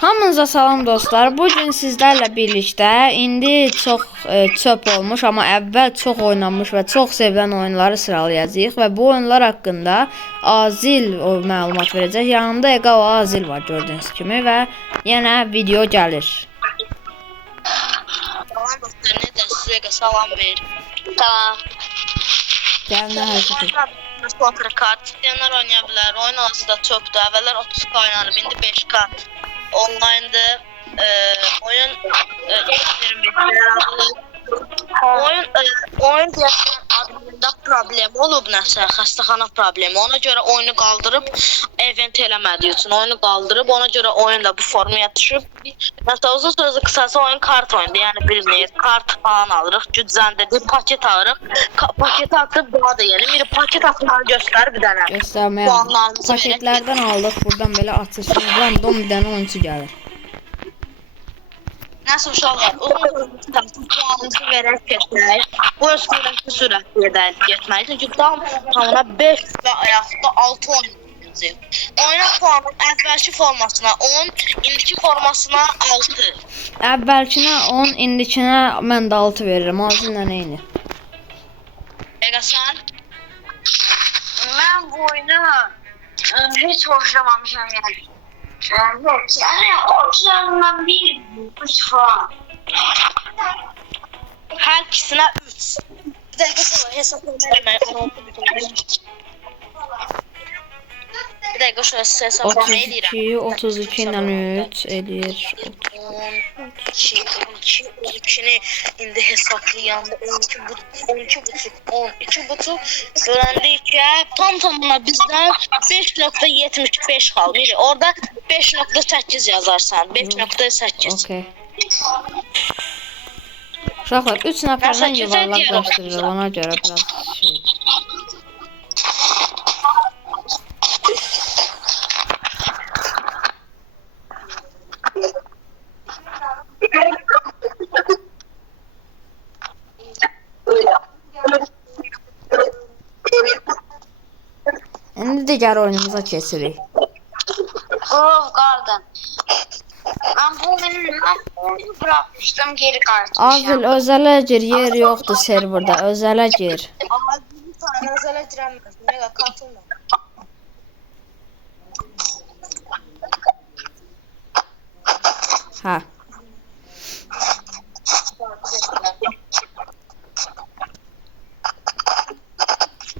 Hamınıza salam dostlar. Bugün sizlərlə birlikdə indi çox çöp olmuş, amma əvvəl çox oynanmış və çox sevilən oyunları sıralayacağıq və bu oyunlar haqqında Azil məlumat verəcək. Yanımda Ega və Azil var gördüyünüz kimi və yenə video gəlir. Salam dostlar, necəsiz? Ega salam ver. Tamam. Gəlin hərəkət et. Poker kart istəyənlər oynaya bilər. Oyun azı da çoxdur. Əvvəllər 30k oynanıb, indi 5k online'dır. Oyun 2025 oyun deyəsən adında problem olub nəsə, xəstəxana problemi. Ona görə oyunu qaldırıb event eləmədiyi üçün oyunu qaldırıb, ona görə oyun da bu formaya düşüb. Məsələn, uzun sözü qısası oyun kart oyundur. Yəni bilinir, kart falan alırıq, gücləndirdik, paket alırıq. Paketi atıb daha da yeni bir paket atmağı göstər bir dənə. Göstərməyəm. Paketlərdən aldıq, buradan belə açılsın. Random bir dənə oyuncu gəlir. Nəsə uşaqlar, uzun puanımızı verək keçmək. Bu öz sürətli getməli. Çünki tamına 5 və ayaqda 6 oyun edəcək. Oyuna puanın əvvəlki formasına 10, indiki formasına 6. Əvvəlkinə 10, indikinə mən də 6 verirəm. Azillə eyni. Ega sən? Mən bu oyunu heç hoşlamamışam yəni. Evet, yani o üzerinden bir 3 falan. Hər ikisinə 3. Bir dəqiqə sonra hesablamayı Bir dəqiqə şöyle hesablamayı edirəm. 32 ilə 3 eləyir. 12'ni indi hesaplayanda 12,5 böləndə 2'ye tamına bizdən 5.75 qalır. Orada 5.8 yazarsan. 5.8. Okay. Uşaqlar 3 nəfərlə yuvarlaqlaşdırılır. Ona görə biraz şey. İndi digər oyunumuza keçirik. Oh garden. Ben bu oyunu bırakmıştım, geri qayıtmışam. Azil özələ gir, yer yoxdur serverda. Özələ gir. Amma bir tane özələ girəməz. Mega katılma. Hə.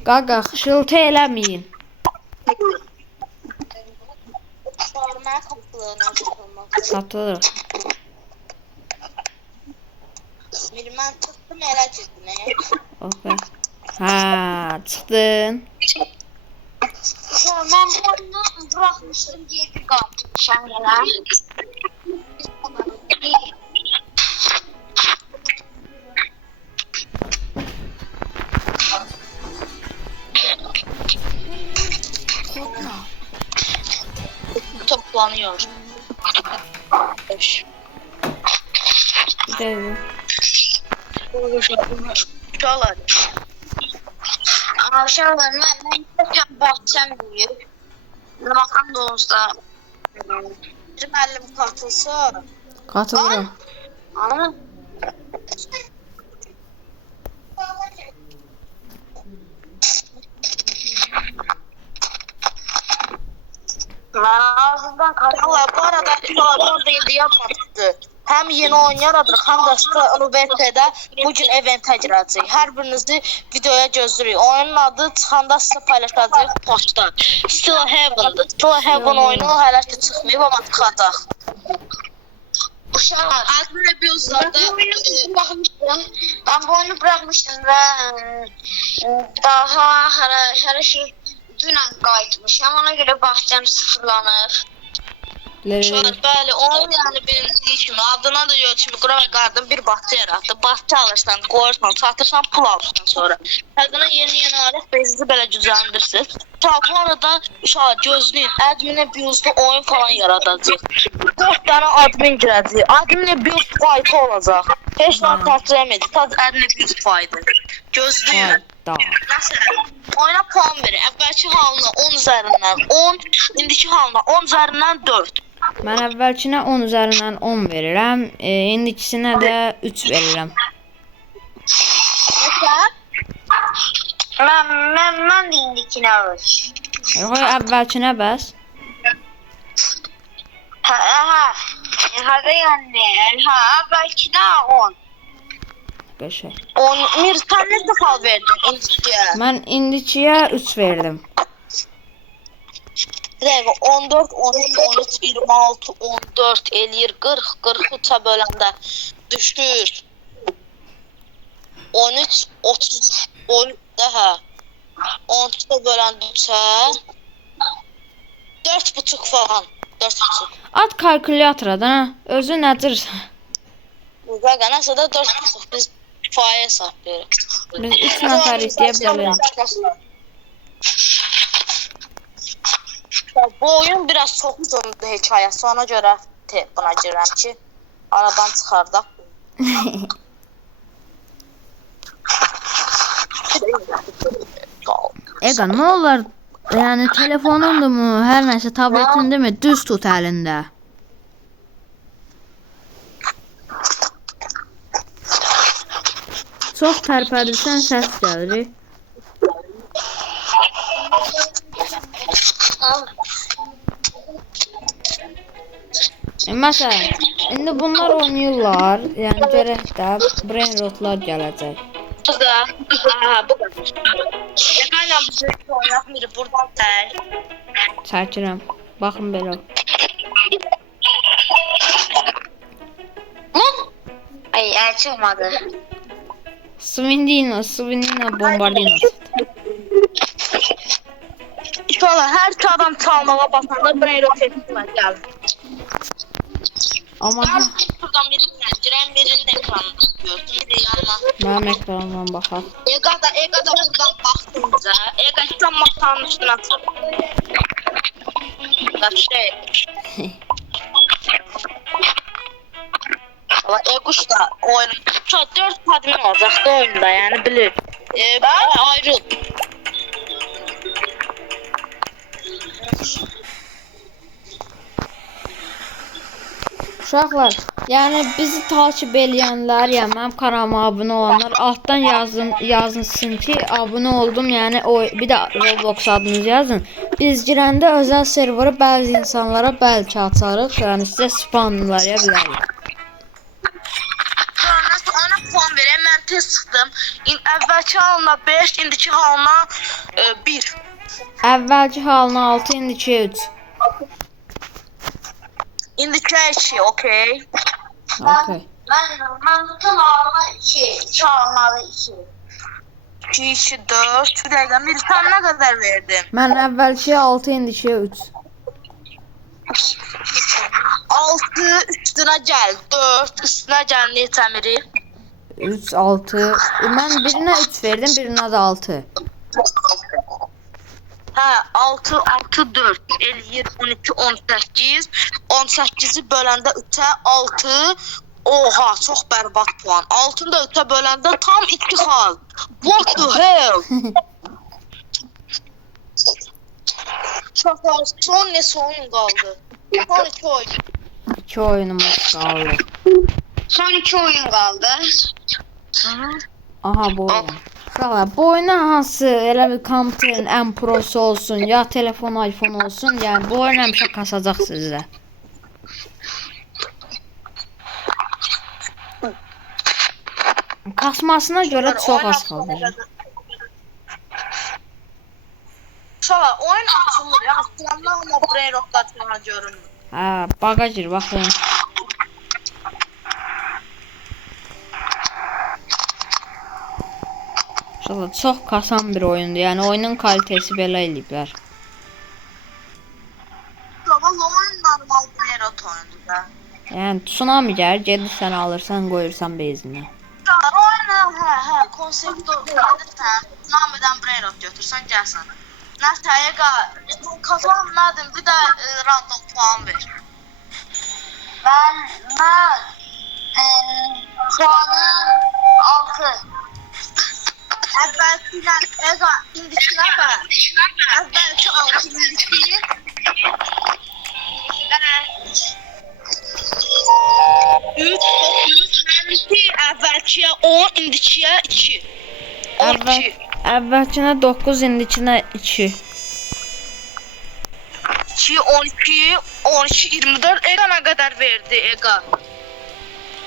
Qaqa, xışıltı eləməyin. Mən qapılığına çıxılmaq. Satılır. Mən çıxdım elə girdim. Okay. Hə, çıxdın. Ben bu oyunu bırakmıştım, geri qayıtmışam yenə. Toplanıyor. Gidelim. Uşaqlar. Uşaqlar, mən təkən baxacam büyük. Baxan da olsa. Bir müəllim katılsa. Katılıram. Anladın? Ben ağzından Allah bu arada uşaqlar da indi yapmadıqdır. Həm yeni oyun yaradırıq, həm də UVP-də bugün eventə girəcək. Hər birinizi videoya gözləyirik. Oyunun adı çıxanda sizə paylaşacağıq postda. Still Heaven'dır. Still Heaven oyunu hələ ki çıxmayıb, amma çıxacaq. uşaqlar. Admin abuzlarda Ben bu oyunu bırakmıştım ve daha her şey dünən qayıtmışam. Ona görə bahçem sıfırlanır. Şöyle bəli, onun yəni bilindiyi kimi adına da ölçümü qura və qardım bir bahçe yaratdı. Bahçe alırsan, qoyursan, satırsan, pul alırsan sonra. Həqiqətən yeni alət bezizi belə gücləndirsiniz. Bu arada uşaq gözləyin, admin abuzda oyun falan yaradacaq. 4 dənə admin girəcək. Admin abuz fayda olacaq. Heç nə təsdiqləməyəcək. Sadəcə admin abuz fayda. Gözləyin. Məsələn, oyuna puan verir. Əvvəlki halına 10 üzərindən 10, indiki halına 10 üzərindən 4. Mən əvvəlkinə 10 üzərindən 10 verirəm. İndikisinə də 3 verirəm. Mən də indikine var. Yox, əvvəlkinə bəs. Hadi yani. Belki de 10. Qəşəng. Mir, sen ne hal verdin indiciye? Mən indikiyə 3 verdim. Bir dakika 14, 13, 13, 26, 14, 50, 40, 43'e bölende düşür. 13, 30, 13 daha. 13'e bölende 3'e. 4,5 falan. 4,5. At kalkulyatora da, ha. Özü nədirsən? Zaten nasıl da 4,5 biz faiz hesaplıyoruz. Biz 3 nəfərik deyə bilərik. Bu oyun biraz çok uzundu hikayesi, ona göre buna girəm ki aradan çıxardaq. Ega, nə olar? Yəni telefonundur mu, hər nəsə tabletindir mi? Düz tut əlində. Çox tərpədirsən, səs gəlir. Məsələn, indi bunlar oynayırlar. Yəni görək də brain rotlar gələcək. Bu da. Aha, bu da. Yakayla bir şey oynayaq, biri buradan tel. Çəkirəm. Baxın belə. Ay çıkmadı. Swindino Bombardino. İnşallah hər iki adam çalmağa basanda brain rot etmez gəlir. Amma Buradan birini girən birinin ekranını görsün, bir de yanına. mənim ekranımdan baxaq. Ega da buradan baxdınca, Ega sen masanın üstüne atır. Valla Eguş da oyunun 4 admin olacaq da oyunda, yani bilir. Ayrıl. Uşaqlar, yəni bizi takip eləyənlər, yəni mənim kanalıma abunə olanlar altdan yazınsın ki, abunə oldum, yəni bir də Roblox adınızı yazın. Biz girəndə özəl serveri bəzi insanlara bəlkə açarıq, yəni sizə spamlaya bilərik. Ona puan vereyim, mən tez çıxdım. Əvvəlki halına 5, indiki halına 1. Əvvəlki halına 6, indiki 3. İndiki 2, okey. Okay. Ben bütün alma 2. Çalmalı 2. 2, 2, 4. Bir dakika, bir sen ne kadar verdin? Mən əvvəlki 6, indiki 3. 6 üstüne gel, 4 üstüne gel, ne temiri? 3, 6. Mən birinə 3 verdim, birinə də 6. Ha, 6, 6, 4, 50, 12, 18. 18'i böləndə 3'e 6. Oha, çox bərbad puan. 6'ını da 3'e böləndə tam 2 hal. What the hell? Çok az. Son neçə oyun qaldı? Son 2 oyun. 2 oyunumuz qaldı. Son 2 oyun kaldı. Aha, bu oyun. Uşaqlar, bu oyuna hansı elə bir kompüterin ən prosu olsun, ya telefon, iPhone olsun, yəni bu oyun həmişə kasacaq sizdə. Kasmasına görə çox az qaldı. Şala, oyun açılır ya. Açılanlar ama brain rotlarına görünür. Hə, baqa gir, baxın. Uşaqlar, çox kasan bir oyundur, yəni oyunun kalitəsi belə eləyiblər. Şala, oyun normal brain rot oyundur da. Yəni tsunami gəlir, gedirsən, alırsan, qoyursan bezinə. Şala, oyun konsepti olursan, tsunami'den brain rot götürsən, gəlsən. Nəsə, Ega, kazanmadın, bir də random puan ver. Ben puanım 6. Əvvəlki ilə Ega, indikinə bak. Əvvəlki 6, indiki. Əvvəlkiyə 10, indikiyə 2. 12. Əvvəlkinə 9, indikinə 2. 2, 12, 12, 24. Ega nə qədər verdi Ega?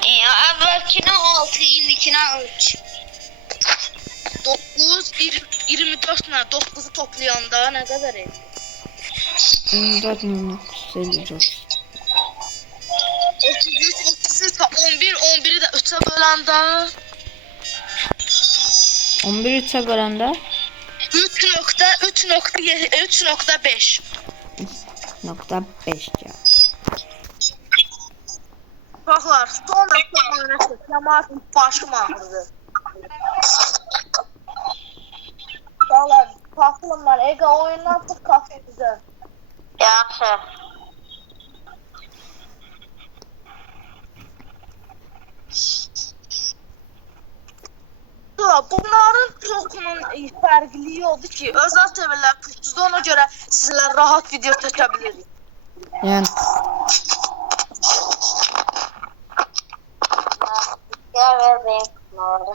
Əvvəlkinə 6, indikinə 3. 9, 24 nə? 9'u toplayanda nə qədər edir? 24 954. 33, 33, 11, 11'i də 3'ə böləndə 11 3'e böləndə 3.5. 3.5 ya. Baxlar, sonra cəmaatın başım ağrıdı. Baxlar, taxılımlar, Ega oyundan çıx kafemizə. Yaxşı. Bunların çoxunun fərqliyi oldu ki, özel severlər pulsuzda, ona görə sizlər rahat video çəkə bilirik. Yani Gel ver benim kutmaları.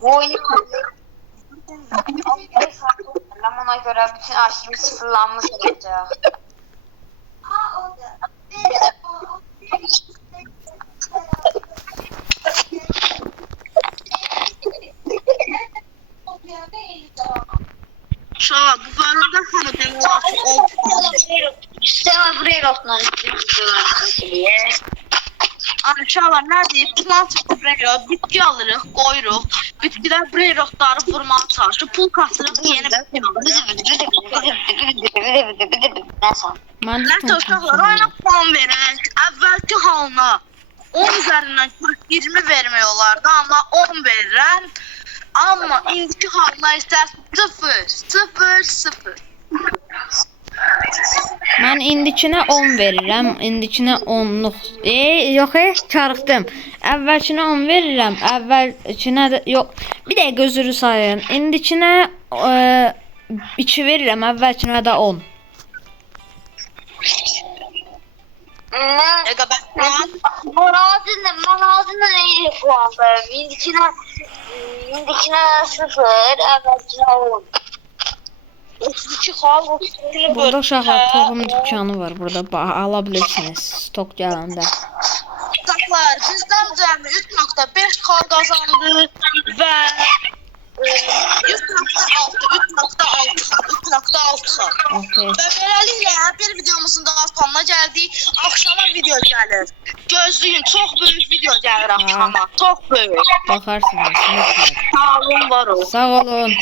Bu oyunu ona göre bütün arşivim sıfırlanmış olacak. Şala, bu bölümdə hamı demək olar ki, Sistema buraya rotlar. Aşağılar nə deyib? Plan çıxdı buraya, bitki alırıq, qoyuruq. Bitkilər buraya rotları vurmağa çalışır. Pul kasırıq, yeni bitki alırıq. ben de Nətə uşaqlar, oyuna puan verək. Əvvəlki halına 10 üzərindən 20 vermək olardı, amma 10 verirəm. Amma indiki halına isə 0, 0, 0. Ben indikine 10 veririm. İndikine 10'luk. Yok çarıqdım. Əvvəlkinə 10 verirəm. Əvvəlkinə də yox. Bir də gözürü sayın. İndikine 2 verirəm. Əvvəlkinə də 10. Ega ben Morazında neydi puan verdim? İndikine 0, evvelkine 10. 32 hal, 32 Burada uşaqlar toxum dükkanı var. Burada alabilirsiniz. Stok gələndə. Uşaqlar, bizdən cəmi 3.5 hal qazandı və 3.6 hal. Okay. Və beləliklə bir videomuzun daha sonuna gəldik. Axşama video gəlir. Gözləyin, çox böyük video gəlir axşama. Çox böyük. Baxarsınız. Sağ olun, var olun. Sağ olun.